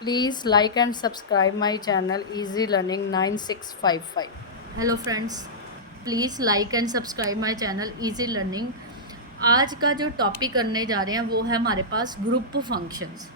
Please like and subscribe my channel Easy Learning 9655. Hello friends, please like and subscribe my channel easy learning. आज का जो topic करने जा रहे हैं वो है हमारे पास ग्रुप फंक्शंस।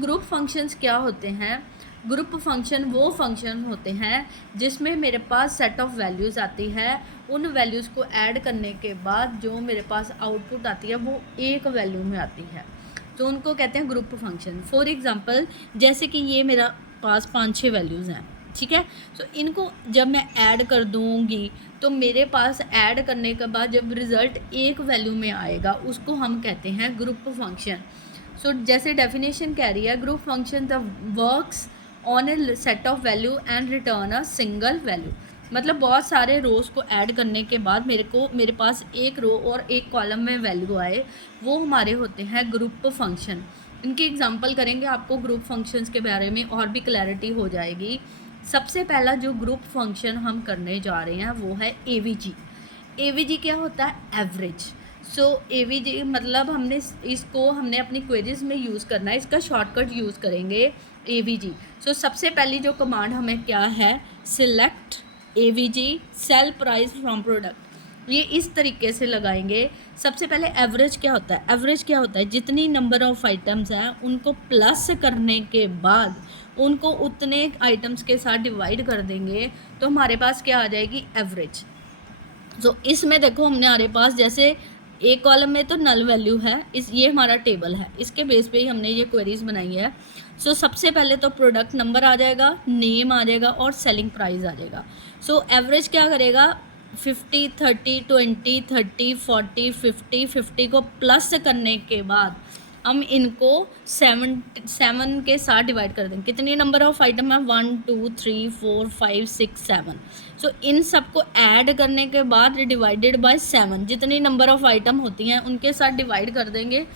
ग्रुप फंक्शंस क्या होते हैं? ग्रुप फंक्शन वो फंक्शन होते हैं जिसमें मेरे पास सेट ऑफ वैल्यूज़ आती है। उन वैल्यूज़ को ऐड करने के बाद जो मेरे पास आउटपुट आती है वो एक वैल्यू में आती है, तो उनको कहते हैं ग्रुप फंक्शन। फॉर एग्ज़ाम्पल, जैसे कि ये मेरा पास 5-6 वैल्यूज़ हैं, ठीक है। इनको जब मैं ऐड कर दूँगी तो मेरे पास ऐड करने के बाद जब रिज़ल्ट एक वैल्यू में आएगा उसको हम कहते हैं ग्रुप फंक्शन। जैसे डेफिनेशन कह रही है, group function the works on A set of value and return a single value. मतलब बहुत सारे रोज़ को ऐड करने के बाद मेरे पास एक रो और एक कॉलम में वैल्यू आए, वो हमारे होते हैं ग्रुप फंक्शन। इनकी एग्जांपल करेंगे, आपको ग्रुप फंक्शंस के बारे में और भी क्लैरिटी हो जाएगी। सबसे पहला जो ग्रुप फंक्शन हम करने जा रहे हैं वो है एवीजी। एवीजी क्या होता है? एवरेज। एवीजी मतलब हमने अपनी क्वेरीज में यूज़ करना है, इसका शॉर्टकट यूज़ करेंगे एवीजी। सबसे पहली जो कमांड हमें क्या है? Select AVG sell price from product. ये इस तरीके से लगाएंगे। सबसे पहले एवरेज क्या होता है? एवरेज क्या होता है? जितनी नंबर ऑफ आइटम्स हैं उनको प्लस करने के बाद उनको उतने आइटम्स के साथ डिवाइड कर देंगे तो हमारे पास क्या आ जाएगी? एवरेज। इसमें देखो, हमारे पास जैसे एक कॉलम में तो नल वैल्यू है, ये हमारा टेबल है, इसके बेस पे ही हमने ये क्वेरीज बनाई है। सबसे पहले तो प्रोडक्ट नंबर आ जाएगा, नेम आ जाएगा और सेलिंग प्राइस आ जाएगा। एवरेज क्या करेगा? 50, 30, 20, 30, 40, 50 को प्लस करने के बाद हम इनको 7 के साथ डिवाइड कर देंगे। कितनी नंबर ऑफ आइटम है? 1, 2, 3, 4, 5, 6, 7। इन सबको ऐड करने के बाद डिवाइडेड बाय 7, जितनी नंबर ऑफ आइटम होती हैं उनके साथ डिवाइड कर देंगे,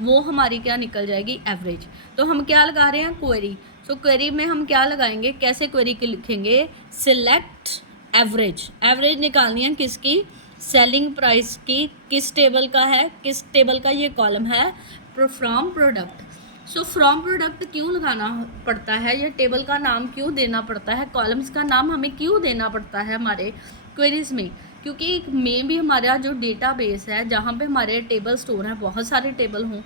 वो हमारी क्या निकल जाएगी? एवरेज। हम क्या लगा रहे हैं? क्वेरी। क्वेरी में हम क्या लगाएंगे? कैसे क्वेरी के लिखेंगे? Select average. एवरेज निकालनी है किसकी? सेलिंग प्राइस की। किस टेबल का है? किस टेबल का ये कॉलम है? From product. फ्रॉम प्रोडक्ट क्यों लगाना पड़ता है? या टेबल का नाम क्यों देना पड़ता है? कॉलम्स का नाम हमें क्यों देना पड़ता है हमारे क्वेरीज में? क्योंकि में भी हमारा जो डेटाबेस है, जहाँ पे हमारे टेबल स्टोर हैं, बहुत सारे टेबल हों,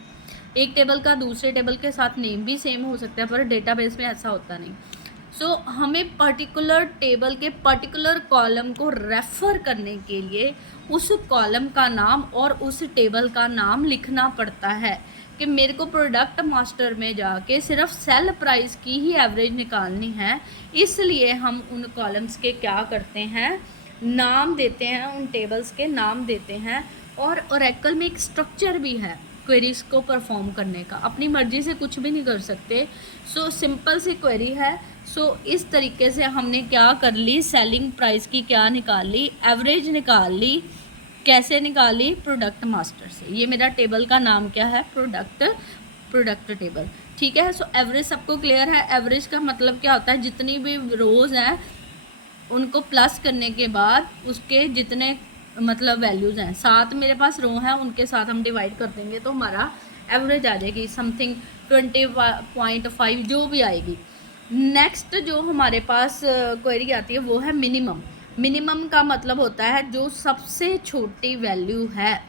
एक टेबल का दूसरे टेबल के साथ नेम भी सेम हो सकता है, पर डेटाबेस में ऐसा होता नहीं। हमें पर्टिकुलर टेबल के पर्टिकुलर कॉलम को रेफ़र करने के लिए उस कॉलम का नाम और उस टेबल का नाम लिखना पड़ता है कि मेरे को प्रोडक्ट मास्टर में जाके सिर्फ सेल प्राइस की ही एवरेज निकालनी है। इसलिए हम उन कॉलम्स के क्या करते हैं? नाम देते हैं, उन टेबल्स के नाम देते हैं। और ओरेकल में एक स्ट्रक्चर भी है क्वेरीज को परफॉर्म करने का, अपनी मर्जी से कुछ भी नहीं कर सकते। सिंपल सी क्वेरी है। इस तरीके से हमने क्या कर ली? सेलिंग प्राइस की क्या निकाल ली? एवरेज निकाल ली। कैसे निकाली? प्रोडक्ट मास्टर से। ये मेरा टेबल का नाम क्या है? प्रोडक्ट टेबल, ठीक है। एवरेज सबको क्लियर है? एवरेज का मतलब क्या होता है? जितनी भी रोज़ हैं उनको प्लस करने के बाद उसके जितने मतलब वैल्यूज़ हैं, 7 मेरे पास रो हैं, उनके साथ हम डिवाइड कर देंगे तो हमारा एवरेज आ जाएगी समथिंग 20.5 जो भी आएगी। नेक्स्ट जो हमारे पास क्वेरी आती है वो है मिनिमम। मिनिमम का मतलब होता है जो सबसे छोटी वैल्यू है।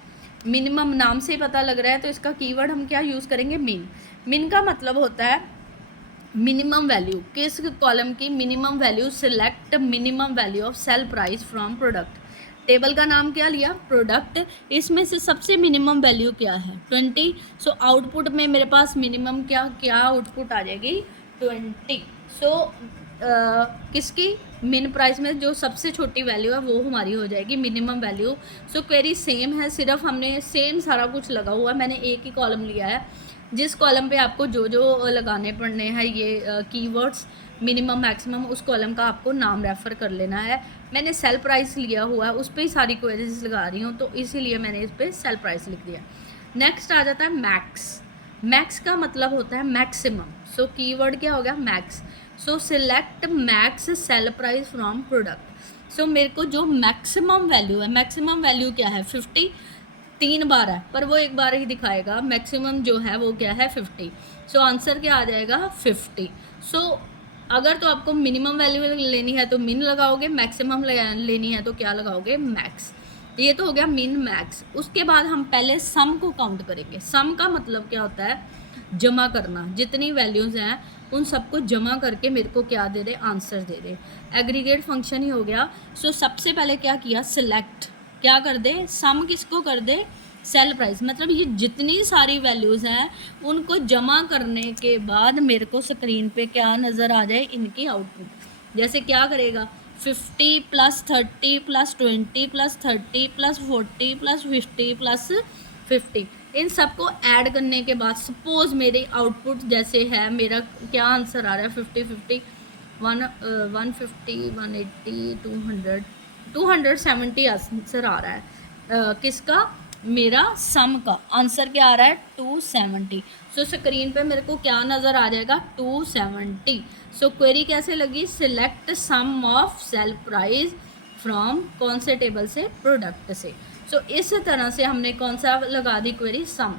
मिनिमम नाम से पता लग रहा है, तो इसका कीवर्ड हम क्या यूज़ करेंगे? मिन। मिन का मतलब होता है मिनिमम वैल्यू। किस कॉलम की? Minimum value. Select minimum value of sell price from product. Table का नाम क्या लिया? प्रोडक्ट। इसमें से सबसे मिनिमम वैल्यू क्या है? 20। आउटपुट में मेरे पास मिनिमम क्या आउटपुट आ जाएगी? 20। किसकी? मिन प्राइस में जो सबसे छोटी वैल्यू है वो हमारी हो जाएगी मिनिमम वैल्यू। क्वेरी सेम है, सिर्फ हमने सेम सारा कुछ लगा हुआ है। मैंने एक ही कॉलम लिया है, जिस कॉलम पे आपको जो जो लगाने पड़ने हैं ये कीवर्ड्स मिनिमम मैक्सिमम, उस कॉलम का आपको नाम रेफ़र कर लेना है। मैंने सेल प्राइस लिया हुआ है, उस पर ही सारी क्वेरीज लगा रही हूँ, तो इसीलिए मैंने इस पर सेल प्राइस लिख दिया। नेक्स्ट आ जाता है मैक्स। मैक्स का मतलब होता है मैक्सिमम। कीवर्ड क्या हो गया? Max. Select max cell price from product. मेरे को जो मैक्सिमम वैल्यू है, मैक्सिमम वैल्यू क्या है? 50। 3 बार है पर वो एक बार ही दिखाएगा। मैक्सिमम जो है वो क्या है? 50। सो आंसर क्या आ जाएगा 50। सो अगर तो आपको मिनिमम वैल्यू लेनी है तो मिन लगाओगे, मैक्सिमम लेनी है तो क्या लगाओगे, मैक्स। ये तो हो गया मिन मैक्स। उसके बाद हम पहले सम को काउंट करेंगे। सम का मतलब क्या होता है, जमा करना। जितनी वैल्यूज़ हैं उन सबको जमा करके मेरे को क्या दे दे, आंसर दे दे। एग्रीगेट फंक्शन ही हो गया। सो सबसे पहले क्या किया, सिलेक्ट क्या कर दे, सम किसको कर दे, सेल प्राइस। मतलब ये जितनी सारी वैल्यूज़ हैं उनको जमा करने के बाद मेरे को स्क्रीन पे क्या नज़र आ जाए, इनकी आउटपुट। जैसे क्या करेगा, 50 + 30 + 20 + 30 + 40 + 50 + 50, इन सबको ऐड करने के बाद सपोज मेरी आउटपुट जैसे है, मेरा क्या आंसर आ रहा है, 50 50 150 180 200 270 आंसर आ रहा है। किसका, मेरा सम का आंसर क्या आ रहा है, 270। सो स्क्रीन पे मेरे को क्या नज़र आ जाएगा, 270। सो क्वेरी कैसे लगी, select sum of sell price from कौन से टेबल से, प्रोडक्ट से। सो इस तरह से हमने कौन सा लगा दी, क्वेरी सम।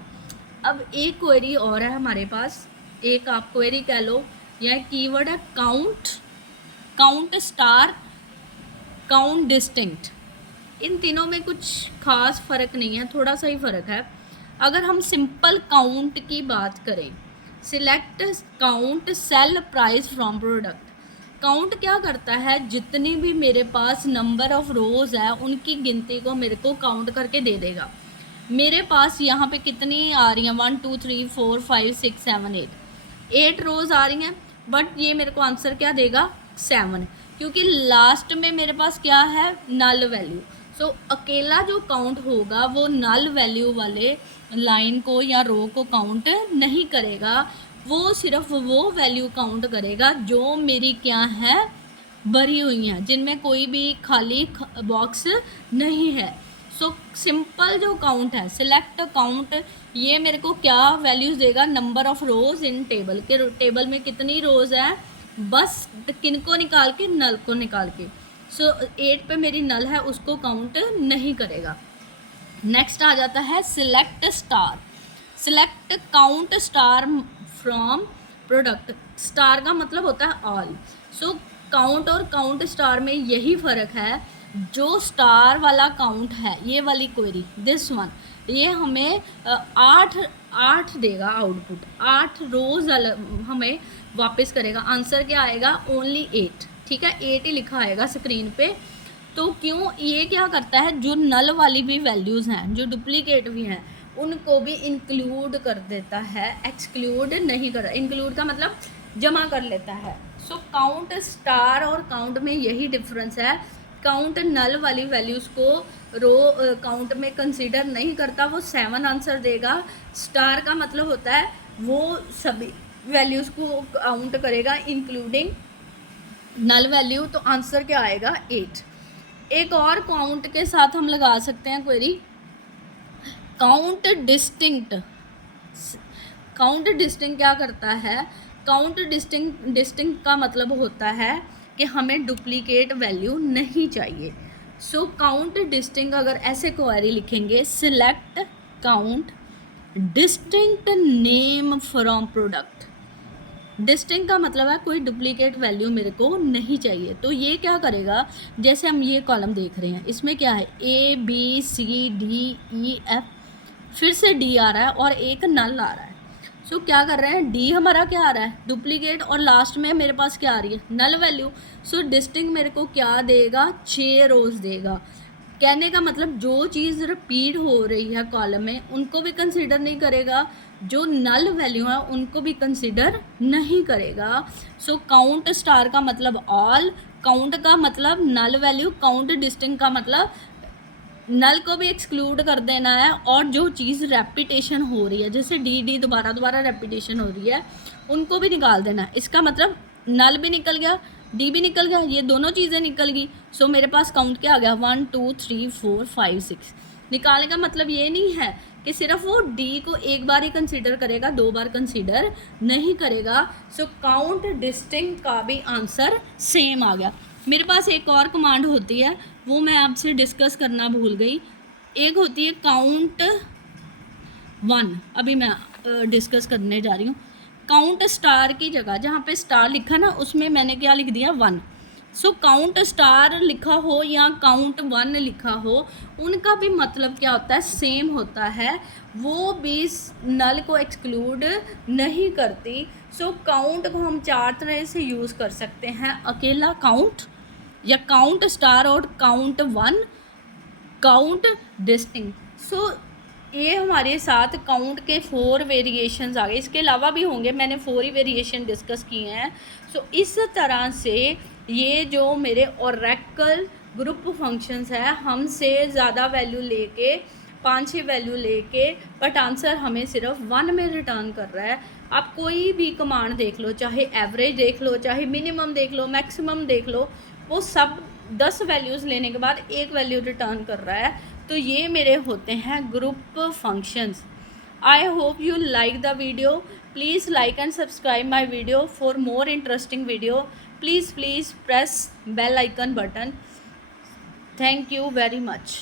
अब एक क्वेरी और है हमारे पास, एक आप क्वेरी कह लो, यह कीवर्ड है count, count star, count distinct. इन तीनों में कुछ खास फ़र्क नहीं है, थोड़ा सा ही फ़र्क है। अगर हम सिंपल काउंट की बात करें, select count cell price from product. Count क्या करता है, जितनी भी मेरे पास नंबर ऑफ रोज़ है उनकी गिनती को मेरे को काउंट करके दे देगा। मेरे पास यहाँ पे कितनी आ रही हैं, 1 2 3 4 5 6 7 8 रोज़ आ रही हैं, बट ये मेरे को आंसर क्या देगा, 7, क्योंकि लास्ट में मेरे पास क्या है, नल वैल्यू। सो अकेला जो काउंट होगा वो नल वैल्यू वाले लाइन को या रो को काउंट नहीं करेगा, वो सिर्फ वो वैल्यू काउंट करेगा जो मेरी क्या है, भरी हुई हैं, जिनमें कोई भी खाली बॉक्स नहीं है। सो सिंपल जो काउंट है, सिलेक्ट काउंट, ये मेरे को क्या वैल्यूज़ देगा, number of rows in table, के टेबल में कितनी रोज़ है, बस किन को निकाल के, नल को निकाल के। सो 8 पे मेरी नल है, उसको काउंट नहीं करेगा। नेक्स्ट आ जाता है select star. Select count star from product. Star का मतलब होता है ऑल। सो काउंट और काउंट स्टार में यही फ़र्क है। जो स्टार वाला काउंट है, ये वाली क्वेरी, दिस वन, ये हमें 8 देगा आउटपुट, 8 रोज़ हमें वापस करेगा। आंसर क्या आएगा, ओनली 8। ठीक है, 8 ही लिखा आएगा स्क्रीन पे। तो क्यों, ये क्या करता है, जो नल वाली भी वैल्यूज़ हैं, जो डुप्लीकेट भी हैं, उनको भी इंक्लूड कर देता है, एक्सक्लूड नहीं कर। इंक्लूड का मतलब जमा कर लेता है। सो काउंट स्टार और काउंट में यही डिफरेंस है। काउंट नल वाली वैल्यूज़ को रो काउंट में कंसीडर नहीं करता, वो 7 आंसर देगा। स्टार का मतलब होता है वो सभी वैल्यूज़ को काउंट करेगा इंक्लूडिंग नल वैल्यू। तो आंसर क्या आएगा, 8। एक और काउंट के साथ हम लगा सकते हैं query, count distinct. Count distinct क्या करता है, काउंट डिस्टिंक्ट का मतलब होता है कि हमें डुप्लीकेट वैल्यू नहीं चाहिए। सो काउंट डिस्टिंक्ट, अगर ऐसे क्वेरी लिखेंगे, select count distinct name from product. Distinct का मतलब है कोई डुप्लीकेट वैल्यू मेरे को नहीं चाहिए। तो ये क्या करेगा, जैसे हम ये कॉलम देख रहे हैं, इसमें क्या है, A B C D E F, फिर से D आ रहा है और एक नल आ रहा है। सो क्या कर रहे हैं, D हमारा क्या आ रहा है, डुप्लीकेट, और लास्ट में मेरे पास क्या आ रही है, नल वैल्यू। सो डिस्टिंक्ट मेरे को क्या देगा, 6 रोज़ देगा। कहने का मतलब जो चीज़ रिपीट हो रही है कॉलम में उनको भी कंसीडर नहीं करेगा, जो नल वैल्यू है उनको भी कंसीडर नहीं करेगा। सो काउंट स्टार का मतलब ऑल, काउंट का मतलब नल वैल्यू, काउंट डिस्टिंक्ट का मतलब नल को भी एक्सक्लूड कर देना है, और जो चीज़ रेपिटेशन हो रही है, जैसे डी दोबारा दोबारा रेपिटेशन हो रही है, उनको भी निकाल देना है। इसका मतलब नल भी निकल गया, डी भी निकल गया, ये दोनों चीज़ें निकल गई। सो मेरे पास काउंट क्या आ गया, 1 2 3 4 5 6। निकालने का मतलब ये नहीं है कि सिर्फ वो डी को एक बार ही कंसीडर करेगा, 2 बार कंसीडर नहीं करेगा। सो काउंट डिस्टिंक्ट का भी आंसर सेम आ गया। मेरे पास एक और कमांड होती है, वो मैं आपसे डिस्कस करना भूल गई। एक होती है काउंट 1, अभी मैं डिस्कस करने जा रही हूँ। काउंट स्टार की जगह जहाँ पे स्टार लिखा ना उसमें मैंने क्या लिख दिया 1। सो काउंट स्टार लिखा हो या काउंट 1 लिखा हो, उनका भी मतलब क्या होता है, सेम होता है, वो भी नल को एक्सक्लूड नहीं करती। सो काउंट को हम 4 तरह से यूज़ कर सकते हैं, अकेला काउंट या काउंट स्टार और काउंट 1, काउंट डिस्टिंक्ट। सो ये हमारे साथ काउंट के 4 वेरिएशंस आ गए, इसके अलावा भी होंगे, मैंने 4 ही वेरिएशन डिस्कस किए हैं। सो इस तरह से ये जो मेरे ओरेकल ग्रुप फंक्शंस है, हमसे ज़्यादा वैल्यू लेके 5-6 वैल्यू लेके बट आंसर हमें सिर्फ 1 में रिटर्न कर रहा है। आप कोई भी कमांड देख लो, चाहे एवरेज देख लो, चाहे मिनिमम देख लो, मैक्सिमम देख लो, वो सब 10 वैल्यूज़ लेने के बाद 1 वैल्यू रिटर्न कर रहा है। तो ये मेरे होते हैं group functions. I hope you like the video. Please like and subscribe my video for more interesting video. Please press bell icon button. Thank you very much.